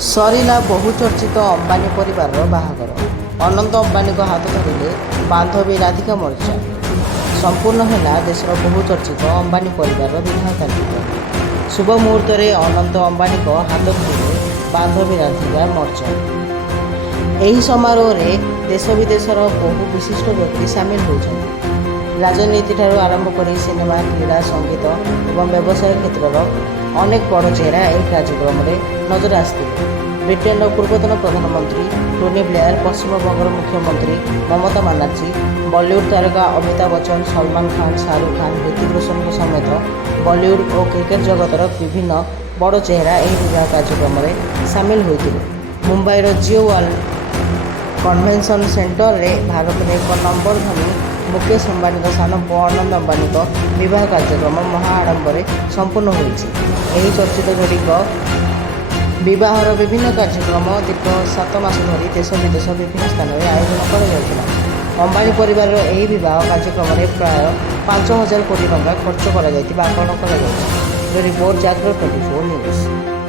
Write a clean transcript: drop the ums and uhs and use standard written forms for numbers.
ସରିଲା ବହୁଚର୍ଚ୍ଚିତ ଅମ୍ବାନୀ ପରିବାରର ବାହାଘର। ଅନନ୍ତ ଅମ୍ବାନୀଙ୍କ ହାତ ଧରିଲେ ବାନ୍ଧବୀ ରାଧିକା ମର୍ଚ୍ଚା। ସମ୍ପୂର୍ଣ୍ଣ ହେଲା ଦେଶର ବହୁଚର୍ଚ୍ଚିତ ଅମ୍ବାନୀ ପରିବାରର ବିବାହ କାର୍ଯ୍ୟକ୍ରମ। ଶୁଭ ମୁହୂର୍ତ୍ତରେ ଅନନ୍ତ ଅମ୍ବାନୀଙ୍କ ହାତ ଧରିଲେ ବାନ୍ଧବୀ ରାଧିକା ମର୍ଚ୍ଚା। ଏହି ସମାରୋହରେ ଦେଶ ବିଦେଶର ବହୁ ବିଶିଷ୍ଟ ବ୍ୟକ୍ତି ସାମିଲ ହୋଇଛନ୍ତି। ରାଜନୀତିଠାରୁ ଆରମ୍ଭ କରି ସିନେମା, କ୍ରୀଡ଼ା, ସଙ୍ଗୀତ ଏବଂ ବ୍ୟବସାୟ କ୍ଷେତ୍ରର ଅନେକ ବଡ଼ ଚେହେରା ଏହି କାର୍ଯ୍ୟକ୍ରମରେ ନଜର ଆସିଥିଲେ। ବ୍ରିଟେନର ପୂର୍ବତନ ପ୍ରଧାନମନ୍ତ୍ରୀ ଟୋନି ବ୍ଲେୟାର, ପଶ୍ଚିମବଙ୍ଗର ମୁଖ୍ୟମନ୍ତ୍ରୀ ମମତା ବାନାର୍ଜୀ, ବଲିଉଡ୍ ତାରକା ଅମିତାଭ ବଚ୍ଚନ, ସଲମାନ ଖାନ, ଶାହରୁଖ ଖାନ, ହ୍ରିତିକ ରୋଶନଙ୍କ ସମେତ ବଲିଉଡ୍ ଓ କ୍ରିକେଟ ଜଗତର ବିଭିନ୍ନ ବଡ଼ ଚେହେରା ଏହି ବିବାହ କାର୍ଯ୍ୟକ୍ରମରେ ସାମିଲ ହୋଇଥିଲେ। ମୁମ୍ବାଇର ଜିଓ ୱାର୍ଲ୍ଡ କନଭେନସନ୍ ସେଣ୍ଟରରେ ଭାରତରେ ଏକ ନମ୍ବର ଧନୀ ମୁକେଶ ଅମ୍ବାନୀଙ୍କ ସାନ ପୁଅ ଅନନ୍ତ ଅମ୍ବାନୀଙ୍କ ବିବାହ କାର୍ଯ୍ୟକ୍ରମ ମହା ଆଡ଼ମ୍ବରରେ ସମ୍ପୂର୍ଣ୍ଣ ହୋଇଛି। ଏହି ଚର୍ଚ୍ଚିତ ଯୋଡ଼ିଙ୍କ ବିବାହର ବିଭିନ୍ନ କାର୍ଯ୍ୟକ୍ରମ ଦୀର୍ଘ 7 ମାସ ଧରି ଦେଶ ବିଦେଶ ବିଭିନ୍ନ ସ୍ଥାନରେ ଆୟୋଜନ କରାଯାଉଥିଲା। ଅମ୍ବାନୀ ପରିବାରର ଏହି ବିବାହ କାର୍ଯ୍ୟକ୍ରମରେ ପ୍ରାୟ 5,000 କୋଟି ଟଙ୍କା ଖର୍ଚ୍ଚ କରାଯାଇଥିବା ଆକଳନ କରାଯାଉଛି। ରିପୋର୍ଟ ଜାଗ୍ରତ 24 ନ୍ୟୁଜ୍।